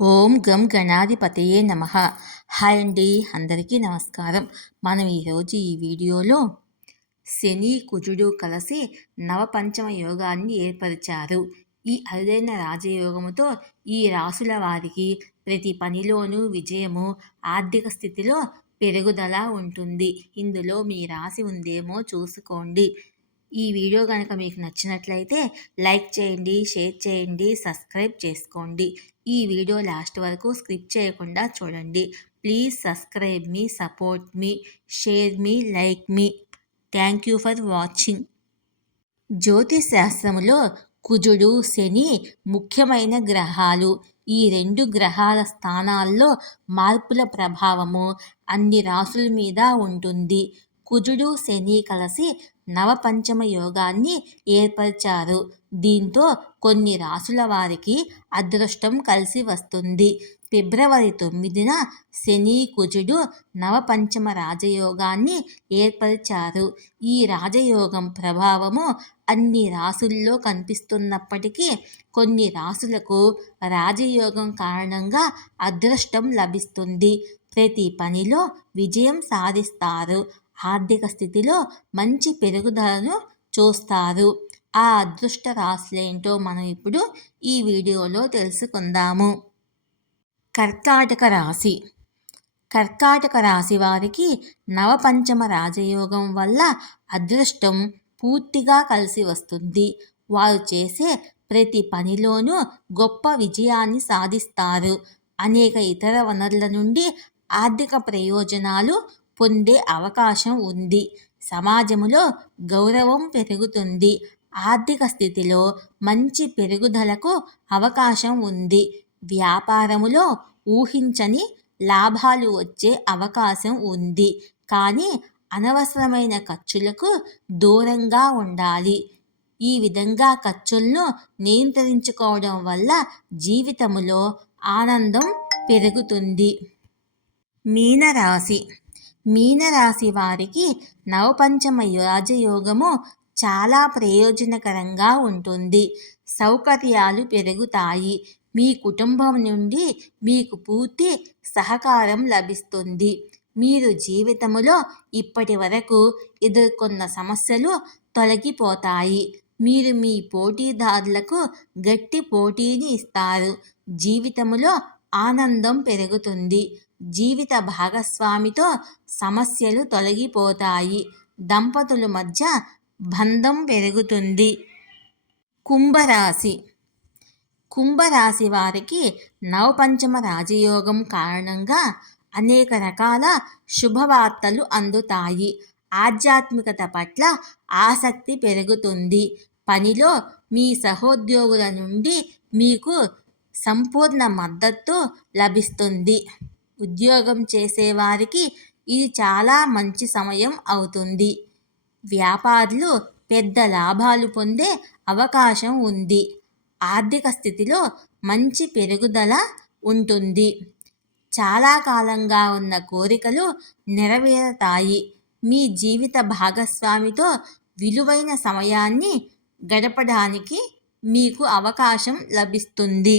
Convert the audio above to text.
ఓం గం గణాధిపతయే నమ. హాయ్ అండి అందరికీ నమస్కారం. మనం ఈరోజు ఈ వీడియోలో శని కుజుడు కలిసి నవపంచమ యోగాన్ని ఏర్పరిచారు. ఈ అరుదైన రాజయోగముతో ఈ రాసుల వారికి ప్రతి పనిలోనూ విజయము ఆర్థిక స్థితిలో పెరుగుదల ఉంటుంది. ఇందులో మీ రాశి ఉందేమో చూసుకోండి. ఈ వీడియో కనుక మీకు నచ్చినట్లయితే లైక్ చేయండి షేర్ చేయండి సబ్స్క్రైబ్ చేసుకోండి. ఈ వీడియో లాస్ట్ వరకు స్క్రిప్ చేయకుండా చూడండి. ప్లీజ్ సబ్స్క్రైబ్ మీ సపోర్ట్ మీ షేర్ మీ like me. Thank you for watching. జ్యోతిష్ శాస్త్రములో కుజుడు శని ముఖ్యమైన గ్రహాలు. ఈ రెండు గ్రహాల స్థానాల్లో మార్పుల ప్రభావము అన్ని రాసుల మీద ఉంటుంది. కుజుడు శని కలిసి నవపంచమ యోగాన్ని ఏర్పరిచారు. దీంతో కొన్ని రాసుల వారికి అదృష్టం కలిసి వస్తుంది. ఫిబ్రవరి తొమ్మిదిన శని కుజుడు నవపంచమ రాజయోగాన్ని ఏర్పరిచారు. ఈ రాజయోగం ప్రభావము అన్ని రాసుల్లో కనిపిస్తున్నప్పటికీ కొన్ని రాసులకు రాజయోగం కారణంగా అదృష్టం లభిస్తుంది. ప్రతి పనిలో విజయం సాధిస్తారు. ఆర్థిక స్థితిలో మంచి పెరుగుదలను చూస్తారు. ఆ అదృష్ట రాశులేంటో మనం ఇప్పుడు ఈ వీడియోలో తెలుసుకుందాము. కర్కాటక రాశి. కర్కాటక రాశి వారికి నవపంచమ రాజయోగం వల్ల అదృష్టం పూర్తిగా కలిసి వస్తుంది. వారు చేసే ప్రతి పనిలోనూ గొప్ప విజయాన్ని సాధిస్తారు. అనేక ఇతర వనరుల నుండి ఆర్థిక ప్రయోజనాలు పొందే అవకాశం ఉంది. సమాజంలో గౌరవం పెరుగుతుంది. ఆర్థిక స్థితిలో మంచి పెరుగుదలకు అవకాశం ఉంది. వ్యాపారములో ఊహించని లాభాలు వచ్చే అవకాశం ఉంది. కానీ అనవసరమైన ఖర్చులకు దూరంగా ఉండాలి. ఈ విధంగా ఖర్చులను నియంత్రించుకోవడం వల్ల జీవితంలో ఆనందం పెరుగుతుంది. మీనరాశి మీనరాశి వారికి నవపంచమ రాజయోగము చాలా ప్రయోజనకరంగా ఉంటుంది. సౌకర్యాలు పెరుగుతాయి. మీ కుటుంబం నుండి మీకు పూర్తి సహకారం లభిస్తుంది. మీరు జీవితంలో ఇప్పటి వరకు ఎదుర్కొన్న సమస్యలు తొలగిపోతాయి. మీరు మీ పోటీదారులకు గట్టి పోటీని ఇస్తారు. జీవితంలో ఆనందం పెరుగుతుంది. జీవిత భాగస్వామితో సమస్యలు తొలగిపోతాయి. దంపతుల మధ్య బంధం పెరుగుతుంది. కుంభరాశి. కుంభరాశి వారికి నవపంచమ రాజయోగం కారణంగా అనేక రకాల శుభవార్తలు అందుతాయి. ఆధ్యాత్మికత పట్ల ఆసక్తి పెరుగుతుంది. పనిలో మీ సహోద్యోగుల నుండి మీకు సంపూర్ణ మద్దతు లభిస్తుంది. ఉద్యోగం చేసేవారికి ఇది చాలా మంచి సమయం అవుతుంది. వ్యాపారులు పెద్ద లాభాలు పొందే అవకాశం ఉంది. ఆర్థిక స్థితిలో మంచి పెరుగుదల ఉంటుంది. చాలా కాలంగా ఉన్న కోరికలు నెరవేరుతాయి. మీ జీవిత భాగస్వామితో విలువైన సమయాన్ని గడపడానికి మీకు అవకాశం లభిస్తుంది.